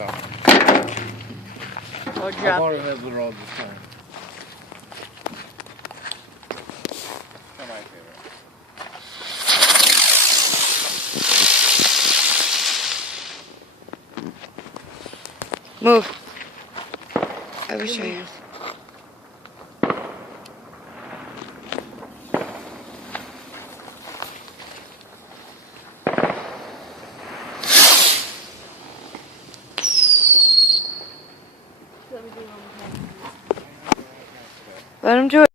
Or I drop thought it. it had the rod this time. Not my favorite. Move. I will show you. Let him do it.